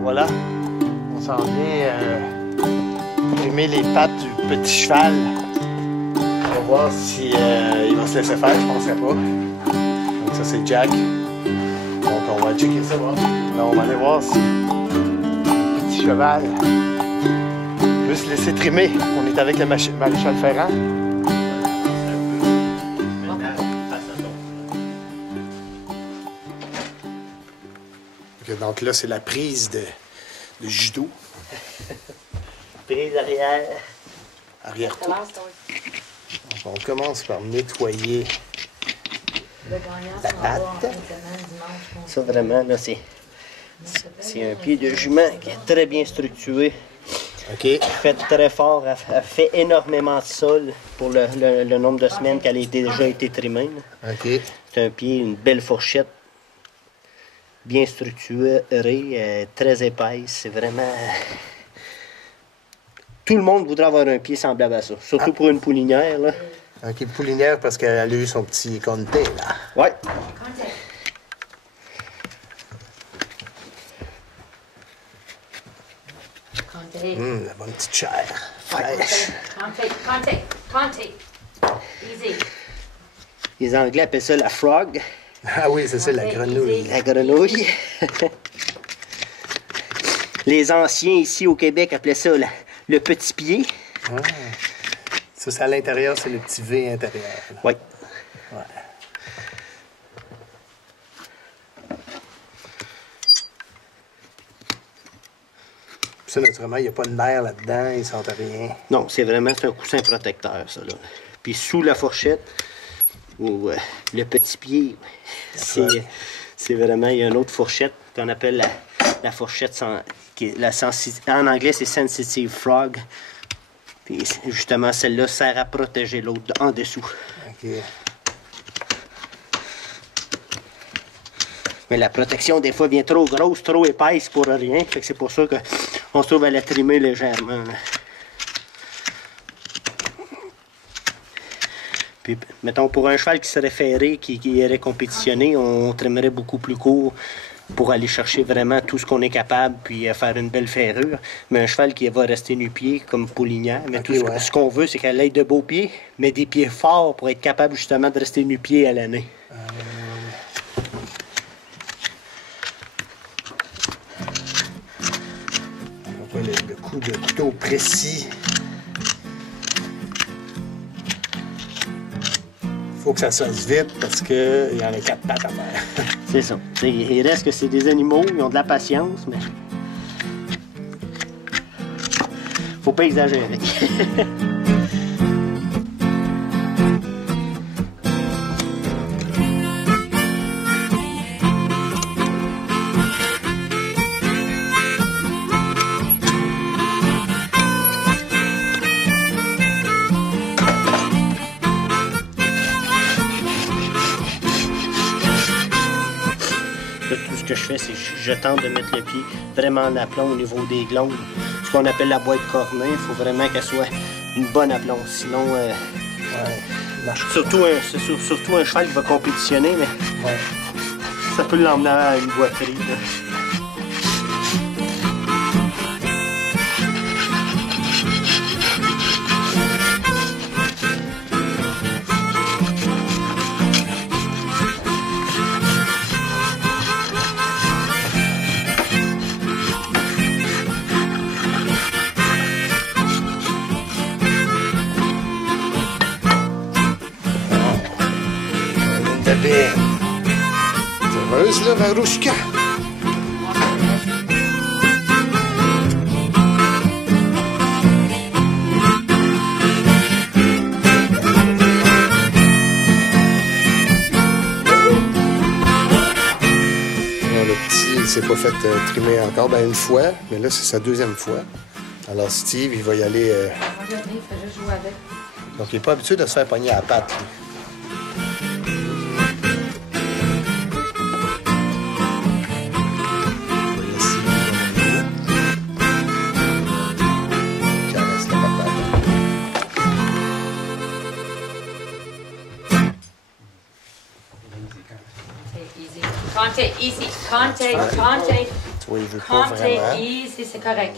Alors voilà, on s'en vient trimer les pattes du petit cheval. On va voir si il va se laisser faire, je penserais pas. Donc ça c'est Jack. Donc on va checker ça, voir. Là on va aller voir si le petit cheval peut se laisser trimer. On est avec le maréchal Ferrand. Donc là, c'est la prise de judo. Prise arrière. Arrière-tout. On commence par nettoyer la patte. Ça, vraiment, là, c'est un pied de jument qui est très bien structuré. OK. Fait très fort. Elle fait énormément de sol pour le nombre de semaines qu'elle a déjà été trimée. OK. C'est un pied, une belle fourchette. Bien structurée, très épaisse, c'est vraiment... Tout le monde voudrait avoir un pied semblable à ça, surtout pour une poulinière, là. OK, poulinière parce qu'elle a eu son petit comté, là. Ouais. La bonne petite chair, fraîche. Easy. Les Anglais appellent ça la frog. Ah oui, c'est ça, la grenouille. La grenouille. Les anciens ici au Québec appelaient ça le petit pied. Ah. Ça, c'est à l'intérieur, c'est le petit V intérieur. Oui. Ouais. Ça, naturellement, il n'y a pas de nerf là-dedans, ils ne sentent rien. Non, c'est vraiment un coussin protecteur, ça, là. Puis sous la fourchette, ou le petit pied, c'est vraiment, il y a une autre fourchette qu'on appelle la fourchette, en anglais c'est sensitive frog. Puis justement, celle-là sert à protéger l'autre en dessous. OK. Mais la protection, des fois, vient trop grosse, trop épaisse pour rien. Fait que c'est pour ça qu'on se trouve à la trimer légèrement. Puis, mettons, pour un cheval qui serait ferré, qui irait compétitionner, on trimerait beaucoup plus court pour aller chercher vraiment tout ce qu'on est capable, puis faire une belle ferrure. Mais un cheval qui va rester nu-pied, comme poulinière, mais okay, tout ce qu'on veut, c'est qu'elle ait de beaux pieds, mais des pieds forts pour être capable justement de rester nu-pied à l'année. On voit le coup de couteau précis. Faut que ça se fasse vite parce qu'il y en a 4 pattes à faire. C'est ça. Il reste que c'est des animaux, ils ont de la patience, mais faut pas exagérer. Ce que je fais, c'est que je tente de mettre le pied vraiment en aplomb au niveau des glandes. Ce qu'on appelle la boîte cornée, il faut vraiment qu'elle soit une bonne aplomb. Sinon, surtout un cheval qui va compétitionner, mais ça peut l'emmener à une boiterie. Là. Bien. C'est heureuse, là, Varouchka? Le petit, il s'est pas fait trimer encore. Ben, une fois, mais là, c'est sa deuxième fois. Alors, Steve, il va y aller... Il fait juste jouer avec. Donc, il n'est pas habitué de se faire pogner à la patte, lui. Conte, easy. Conte. Tu fois, il veut pas vraiment. Conte easy, c'est correct.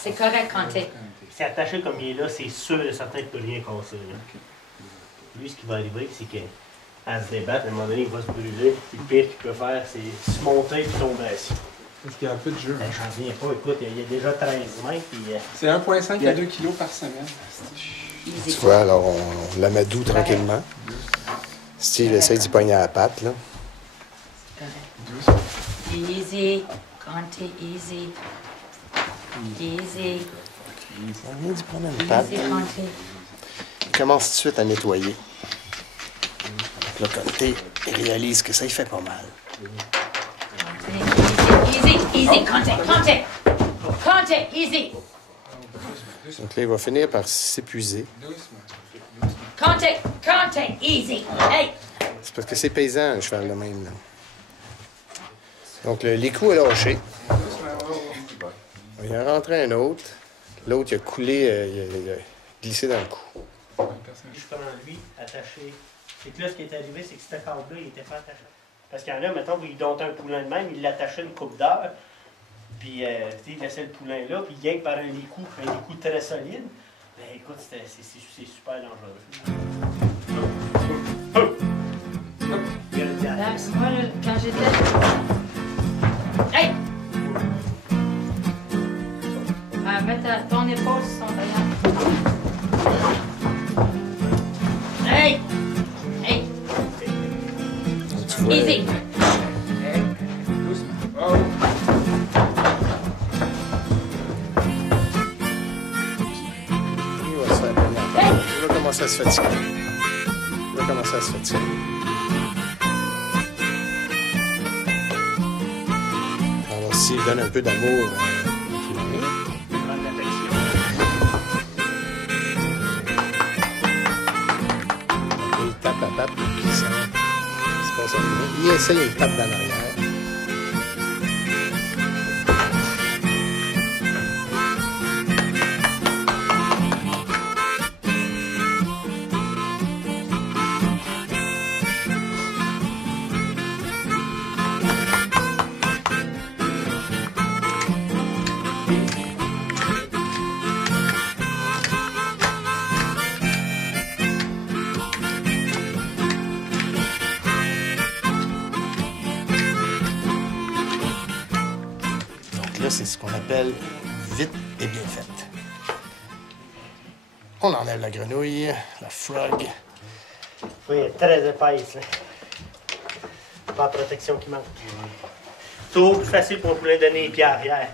C'est correct, Conte. C'est attaché comme il est là, c'est sûr et certain qu'il ne peut rien casser. Là. Lui, ce qui va arriver, c'est qu'à se débattre, à un moment donné, il va se brûler. Puis le pire qu'il peut faire, c'est se monter et tomber assis. Est-ce qu'il y a un peu de jeu? Ben, j'en reviens pas. Écoute, il y a déjà 13 mètres. C'est 1,5 à 2 kg par semaine. Tu vois, alors on l'amadou tranquillement. Steve essaie d'y pogner à la patte, là. Easy. Conte easy. Easy. On vient d'y prendre une patte. Easy, Conte. Il commence tout de suite à nettoyer. Là, Conte, il réalise que ça y fait pas mal. Easy, easy, Conte, Conte. Conte, easy. Donc là, il va finir par s'épuiser. Conte, Conte, easy. Hey. C'est parce que c'est paysan, un cheval de même, là. Donc, l'écou a lâché. Il en a rentré un autre. L'autre, il a coulé, il a glissé dans le cou. Justement, lui, attaché. C'est que là, ce qui est arrivé, c'est que ce câble-là, il n'était pas attaché. Parce qu'il y en a, mettons, il domptait un poulain de même, il l'attachait une coupe d'heure, puis il laissait le poulain là, puis il y a par un écou très solide. Ben écoute, c'est super dangereux. Moi, quand j'étais... Hey! Mets ton épaule sur son derrière. Hey! Hey! Tu vois, Easy! il va se faire pogner. Il va commencer à se fatiguer. Alors, s'il donne un peu d'amour au poulain. Il tape la patte pour qu'il se passe à lui. Il essaye une tape dans l'arrière. Là, c'est ce qu'on appelle vite et bien faite. On enlève la grenouille, la frog. Oui, elle est très épaisse. Là. Pas la protection qui manque. Toujours plus facile pour un poulain de donner les pieds arrière.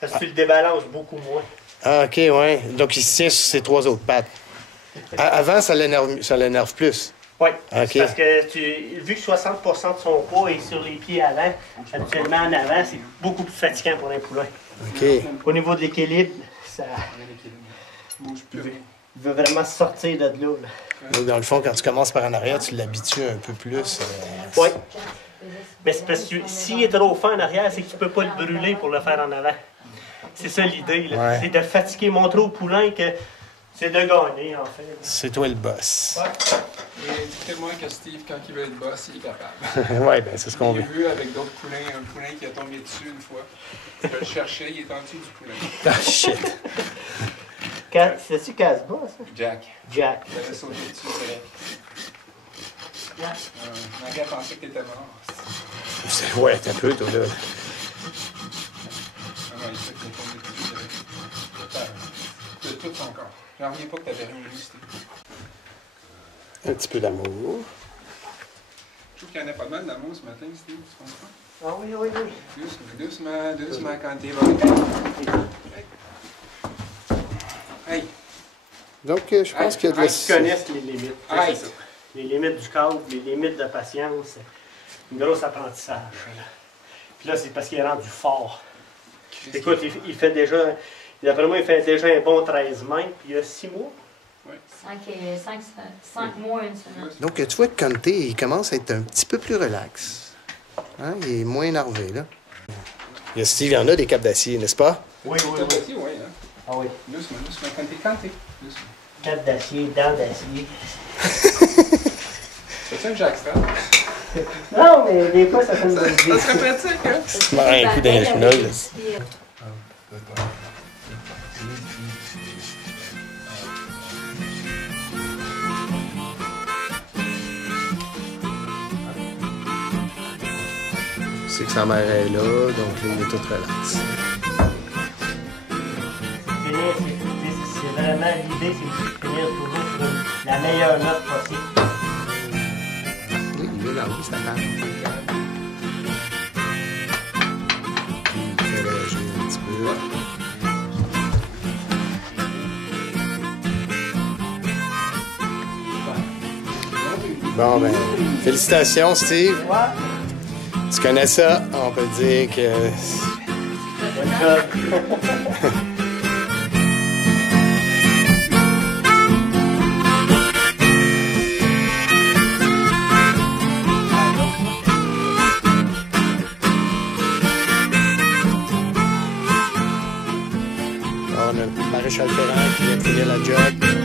Parce que tu le débalances beaucoup moins. Ah, OK, ouais. Donc, il se tient sur ses trois autres pattes. Avant, ça l'énerve plus. Oui, Okay. parce que vu que 60 % de son poids est sur les pieds avant, habituellement en avant, c'est beaucoup plus fatigant pour un poulain. OK. Au niveau de l'équilibre, ça... Il veut vraiment sortir de là. Donc, dans le fond, quand tu commences par en arrière, tu l'habitues un peu plus. Oui. Mais c'est parce que s'il est trop fin en arrière, c'est que tu ne peux pas le brûler pour le faire en avant. C'est ça l'idée. Ouais. C'est de fatiguer, montrer au poulain que c'est de gagner, en fait. C'est toi le boss. Ouais. Et dites-moi que Steve, quand il veut être boss, il est capable. Oui, bien, c'est ce qu'on veut. J'ai vu avec d'autres poulains, un poulain qui a tombé dessus une fois. Je vais le chercher, il est en dessous du poulain. Ah, shit. C'est-tu Casbah, ça? Jack. Jack. Il avait sauté dessus, c'est vrai. Le gars pensait que t'étais mort. Ouais, t'as un peu, toi, là. Ah ouais, il fait que t'es tombé dessus. De tout son corps. J'en reviens pas que t'avais rien vu, Steve. Un petit peu d'amour. Je trouve qu'il y en a pas mal d'amour ce matin, Steve, tu comprends? Ah oui, oui, oui. Doucement, quand t'es là. Hey! Donc, je pense qu'il y a de la... Ils connaissent les limites. Hey! Les limites du cadre, les limites de patience. C'est un gros apprentissage. Là. Puis là, c'est parce qu'il est rendu fort. Écoute, il fait déjà... D'après moi, il fait déjà un bon 13 mètres, puis il y a 6 mois. 5 mois, une semaine. Donc, tu vois que Conte, il commence à être un petit peu plus relax. Hein? Il est moins énervé, là. Il y a Steve, il y en a des capes d'acier, n'est-ce pas? Oui, oui, oui. Oui, hein? Ah oui. Doucement, quand t'es. Doucement. Capes d'acier, dents d'acier. C'est ça une jackstrap? Non, mais des fois, ça fait une bonne idée. Ça serait pratique, hein? Tu m'as un coup d'un chenol, là. C'est que sa mère est là, donc là, il est tout relax. C'est vraiment l'idée, c'est de finir toujours sur la meilleure note possible. Oui, il est là, oui, c'est la table. Il fait réagir un petit peu. Bon, ben, félicitations, Steve. Tu connais ça, on peut dire que... Bonne job. On a Maréchal Ferrand qui vient de finir la job.